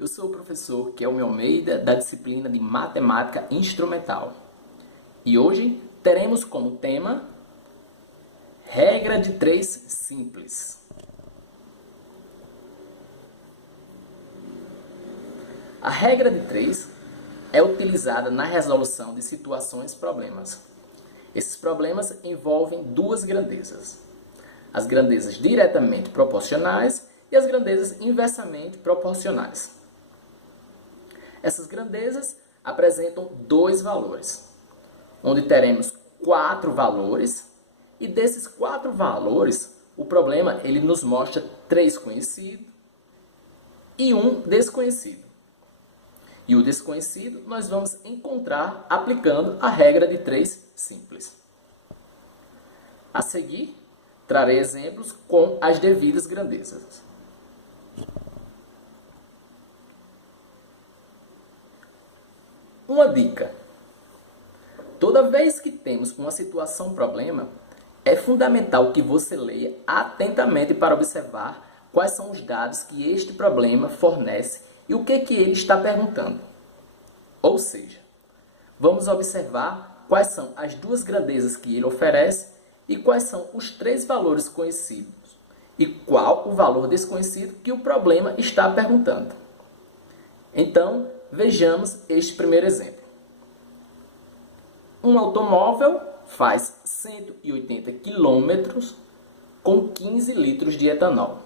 Eu sou o professor Kelmy Almeida, da disciplina de Matemática Instrumental. E hoje teremos como tema regra de 3 simples. A regra de 3 é utilizada na resolução de situações problemas. Esses problemas envolvem duas grandezas: as grandezas diretamente proporcionais e as grandezas inversamente proporcionais. Essas grandezas apresentam dois valores, onde teremos 4 valores, e desses 4 valores, o problema ele nos mostra 3 conhecidos e 1 desconhecido. E o desconhecido nós vamos encontrar aplicando a regra de 3 simples. A seguir, trarei exemplos com as devidas grandezas. Uma dica: toda vez que temos uma situação problema, é fundamental que você leia atentamente para observar quais são os dados que este problema fornece e o que ele está perguntando. Ou seja, vamos observar quais são as duas grandezas que ele oferece e quais são os 3 valores conhecidos e qual o valor desconhecido que o problema está perguntando. Então, vejamos este primeiro exemplo. Um automóvel faz 180 km com 15 litros de etanol.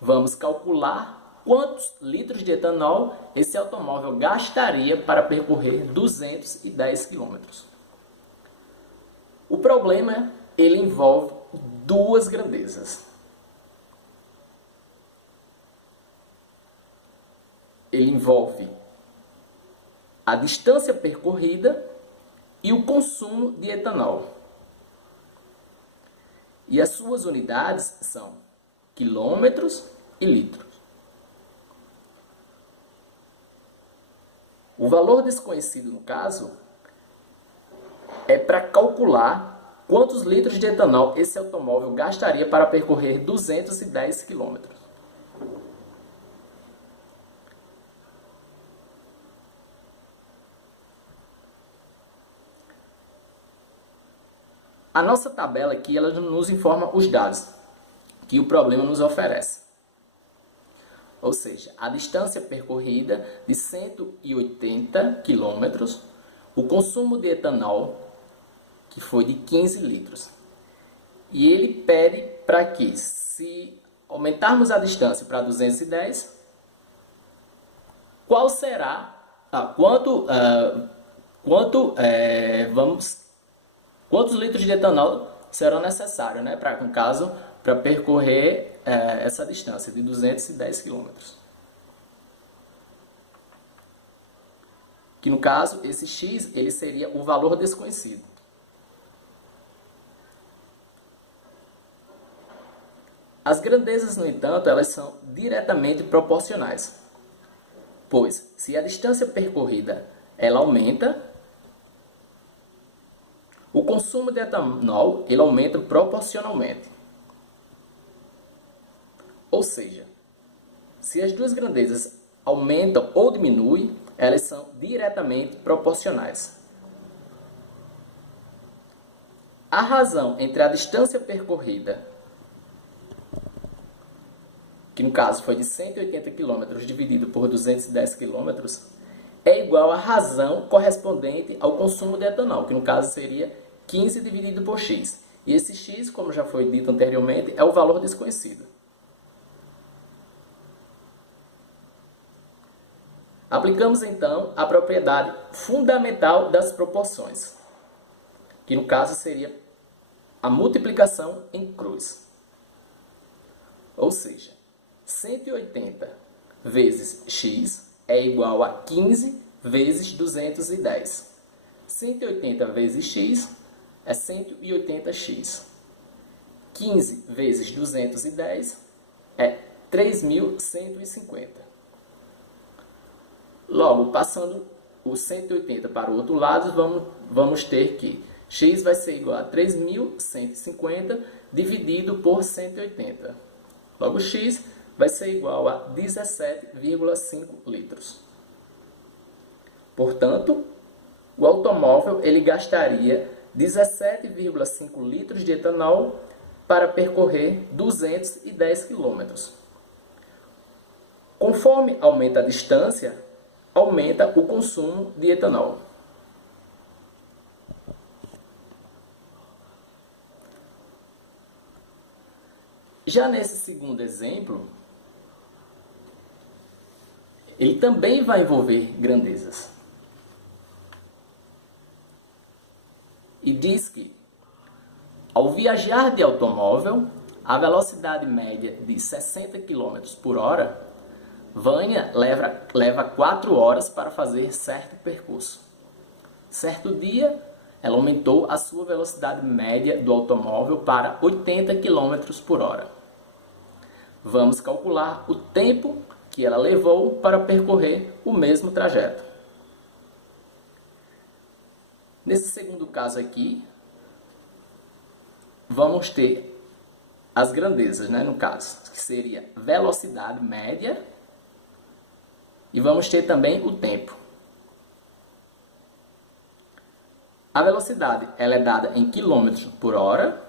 Vamos calcular quantos litros de etanol esse automóvel gastaria para percorrer 210 km. O problema ele envolve duas grandezas. Ele envolve a distância percorrida e o consumo de etanol. E as suas unidades são quilômetros e litros. O valor desconhecido, no caso, é para calcular quantos litros de etanol esse automóvel gastaria para percorrer 210 quilômetros. A nossa tabela aqui ela nos informa os dados que o problema nos oferece. Ou seja, a distância percorrida de 180 km, o consumo de etanol, que foi de 15 litros. E ele pede para que, se aumentarmos a distância para 210, qual será, quantos litros de etanol serão necessários, né, para percorrer essa distância de 210 km. Que no caso, esse x ele seria o valor desconhecido. As grandezas, no entanto, elas são diretamente proporcionais, pois se a distância percorrida ela aumenta, o consumo de etanol ele aumenta proporcionalmente. Ou seja, se as duas grandezas aumentam ou diminuem, elas são diretamente proporcionais. A razão entre a distância percorrida, que no caso foi de 180 km dividido por 210 km, é igual à razão correspondente ao consumo de etanol, que no caso seria 15 dividido por x. E esse x, como já foi dito anteriormente, é o valor desconhecido. Aplicamos então a propriedade fundamental das proporções, que no caso seria a multiplicação em cruz. Ou seja, 180 vezes x é igual a 15 vezes 210. 180 vezes x é 180x. 15 vezes 210 é 3.150. Logo, passando o 180 para o outro lado, vamos ter que x vai ser igual a 3.150 dividido por 180. Logo, x vai ser igual a 17,5 litros. Portanto, o automóvel ele gastaria 17,5 litros de etanol para percorrer 210 quilômetros. Conforme aumenta a distância, aumenta o consumo de etanol. Já nesse segundo exemplo, ele também vai envolver grandezas. E diz que, ao viajar de automóvel, a velocidade média de 60 km por hora, Vânia leva 4 horas para fazer certo percurso. Certo dia, ela aumentou a sua velocidade média do automóvel para 80 km por hora. Vamos calcular o tempo que ela levou para percorrer o mesmo trajeto. Nesse segundo caso aqui, vamos ter as grandezas, no caso, que seria velocidade média, e vamos ter também o tempo. A velocidade ela é dada em quilômetros por hora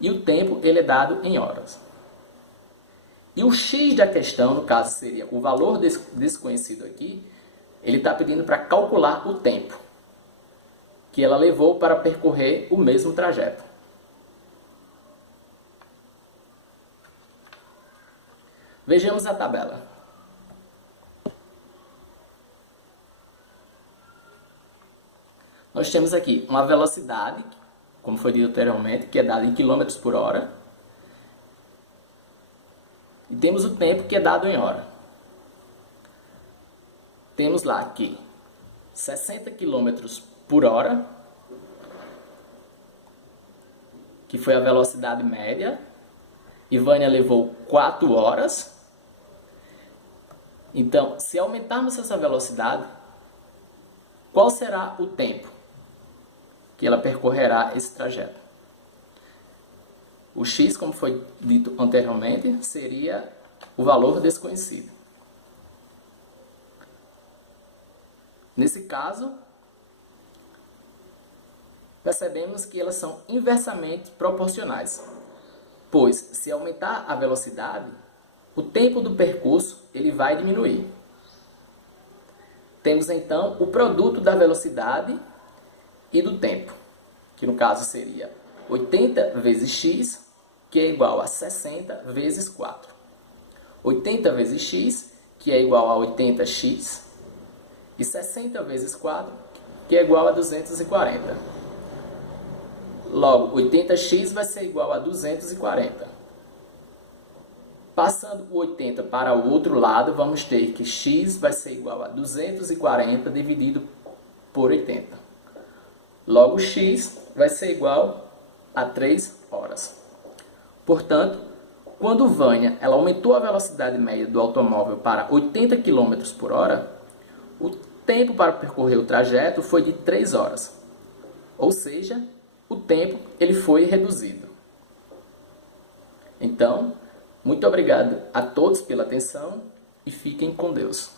e o tempo ele é dado em horas. E o x da questão, no caso, seria o valor desconhecido aqui, ele está pedindo para calcular o tempo que ela levou para percorrer o mesmo trajeto. Vejamos a tabela. Nós temos aqui uma velocidade, como foi dito anteriormente, que é dada em quilômetros por hora. E temos o tempo que é dado em hora. Temos lá que 60 km por hora, que foi a velocidade média. E Vânia levou 4 horas. Então, se aumentarmos essa velocidade, qual será o tempo que ela percorrerá esse trajeto? O x, como foi dito anteriormente, seria o valor desconhecido. Nesse caso, percebemos que elas são inversamente proporcionais, pois se aumentar a velocidade, o tempo do percurso ele vai diminuir. Temos então o produto da velocidade e do tempo, que no caso seria 80 vezes x, que é igual a 60 vezes 4. 80 vezes x, que é igual a 80x, e 60 vezes 4, que é igual a 240. Logo, 80x vai ser igual a 240. Passando o 80 para o outro lado, vamos ter que x vai ser igual a 240 dividido por 80. Logo, x vai ser igual a 3 horas. Portanto, quando Vânia ela aumentou a velocidade média do automóvel para 80 km por hora, o tempo para percorrer o trajeto foi de 3 horas. Ou seja, o tempo ele foi reduzido. Então, muito obrigado a todos pela atenção e fiquem com Deus.